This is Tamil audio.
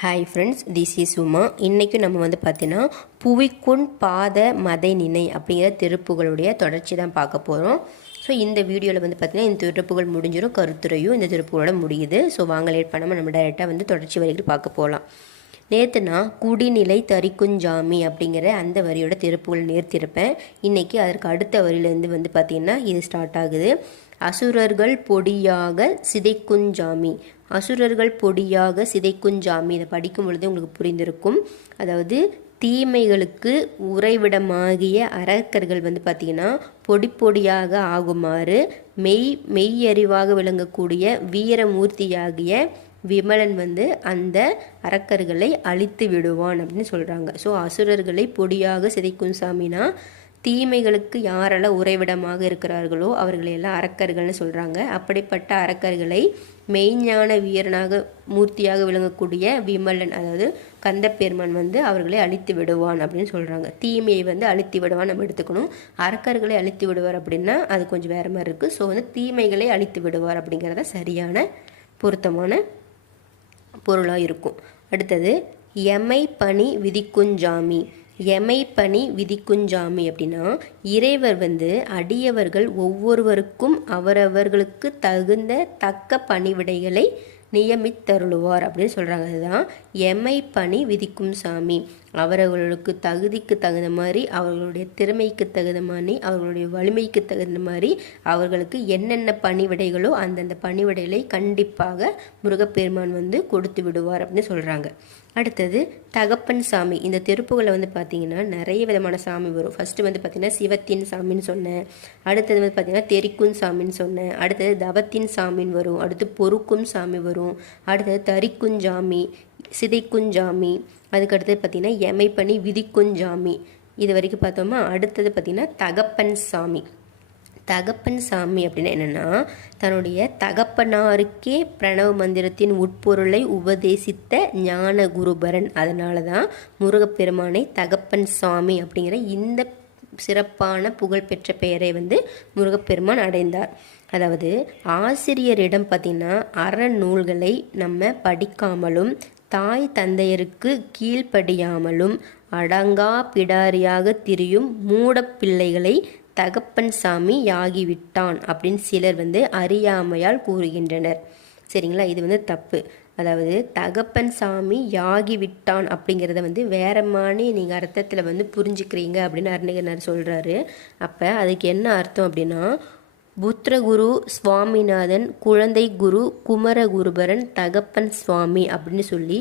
Hi friends, this is Uma. இன்றைக்கும் நம்ம பார்த்தீங்கன்னா புவிக்குண் பாத மதை நினை அப்படிங்கிற திருப்புகளுடைய தொடர்ச்சி தான் பார்க்க போகிறோம். ஸோ இந்த வீடியோவில் பார்த்தீங்கன்னா இந்த திருப்புகள் முடிஞ்சிடும், கருத்துரையும் இந்த திருப்புகளோட முடியுது. ஸோ வாங்க லேட் பண்ணாமல் நம்ம டைரெக்டாக தொடர்ச்சி வரிகள் பார்க்க போகலாம். நேற்றுனா குடிநிலை தரிக்குஞ்சாமி அப்படிங்கிற அந்த வரியோட திருப்புகள் நேர்த்திருப்பேன். இன்றைக்கி அதற்கு அடுத்த வரியிலேருந்து பார்த்திங்கன்னா இது ஸ்டார்ட் ஆகுது. அசுரர்கள் பொடியாக சிதைக்குஞ்சாமி. அசுரர்கள் பொடியாக சிதைக்குஞ்சாமி. இதை படிக்கும் பொழுது உங்களுக்கு புரிந்திருக்கும். அதாவது தீமைகளுக்கு உறைவிடமாகிய அரக்கர்கள் பார்த்திங்கன்னா பொடி பொடியாக ஆகுமாறு மெய்யறிவாக விளங்கக்கூடிய வீரமூர்த்தியாகிய விமலன் அந்த அரக்கர்களை அழித்து விடுவான் அப்படின்னு சொல்கிறாங்க. ஸோ அசுரர்களை பொடியாக சிதைக்கும் சாமினா தீமைகளுக்கு யாரெல்லாம் உறைவிடமாக இருக்கிறார்களோ அவர்களையெல்லாம் அரக்கர்கள்னு சொல்கிறாங்க. அப்படிப்பட்ட அரக்கர்களை மெய்ஞான வீரனாக மூர்த்தியாக விளங்கக்கூடிய விமலன், அதாவது கந்தப்பெருமான் அவர்களை அழித்து விடுவான் அப்படின்னு சொல்கிறாங்க. தீமையை அழித்து விடுவான் நம்ம எடுத்துக்கணும். அரக்கர்களை அழித்து விடுவார் அப்படின்னா அது கொஞ்சம் வேறு மாதிரி இருக்குது. ஸோ தீமைகளை அழித்து விடுவார் அப்படிங்கிறத சரியான பொருத்தமான பொருளாக இருக்கும். அடுத்தது எமை பணி விதிக்குஞ்சாமி. எமை பணி விதிக்குஞ்சாமி அப்படின்னா இறைவர் அடியவர்கள் ஒவ்வொருவருக்கும் அவரவர்களுக்கு தகுந்த தக்க பணிவிடைகளை நியமித்தருளுவார் அப்படின்னு சொல்கிறாங்க. அதுதான் எமை பணி விதிக்கும் சாமி. அவரவர்களுக்கு தகுதிக்கு தகுந்த மாதிரி, அவர்களுடைய திறமைக்கு தகுந்த மாதிரி, அவர்களுடைய வலிமைக்கு தகுந்த மாதிரி அவர்களுக்கு என்னென்ன பணிவிடைகளோ அந்தந்த பணிவிடைகளை கண்டிப்பாக முருகப்பெருமான் கொடுத்து விடுவார் அப்படின்னு சொல்கிறாங்க. அடுத்தது தகப்பன் சாமி. இந்த திருப்புகளை பார்த்திங்கன்னா நிறைய விதமான சாமி வரும். ஃபஸ்ட்டு பார்த்திங்கன்னா சிவத்தின் சாமின்னு சொன்னேன். அடுத்தது பார்த்திங்கன்னா தெரிக்கும் சாமின்னு சொன்னேன். அடுத்தது தவத்தின் சாமின்னு வரும். அடுத்து பொறுக்கும் சாமி வரும். அடுத்தது தரிக்குஞ்சாமி, சிதைக்குஞ்சாமி, அதுக்கடுத்தது பார்த்திங்கன்னா எமைப்பணி விதிக்குஞ்சாமி. இது வரைக்கும் பார்த்தோமா. அடுத்தது பார்த்திங்கன்னா தகப்பன் சாமி. தகப்பன் சாமி அப்படின்னா என்னென்னா தன்னுடைய தகப்பனாருக்கே பிரணவ மந்திரத்தின் உட்பொருளை உபதேசித்த ஞான குருபரன். அதனால தான் முருகப்பெருமானை தகப்பன் சாமி அப்படிங்கிற இந்த சிறப்பான புகழ்பெற்ற பெயரை முருகப்பெருமான் அடைந்தார். அதாவது ஆசிரியரிடம் பார்த்திங்கன்னா அறநூல்களை நம்ம படிக்காமலும் தாய் தந்தையருக்கு கீழ்ப்படியாமலும் அடங்கா பிடாரியாக திரியும் மூட பிள்ளைகளை தகப்பன் சாமி யாகிவிட்டான் அப்படின்னு சிலர் அறியாமையால் கூறுகின்றனர். சரிங்களா, இது தப்பு. அதாவது தகப்பன் சாமி யாகிவிட்டான் அப்படிங்கிறத வேற மாதிரி நீங்கள் அர்த்தத்தில் புரிஞ்சுக்கிறீங்க அப்படின்னு அருணகிரிநாதர் சொல்கிறாரு. அப்போ அதுக்கு என்ன அர்த்தம் அப்படின்னா புத்திரகுரு சுவாமிநாதன், குழந்தை குரு குமரகுருபரன், தகப்பன் சுவாமி அப்படின்னு சொல்லி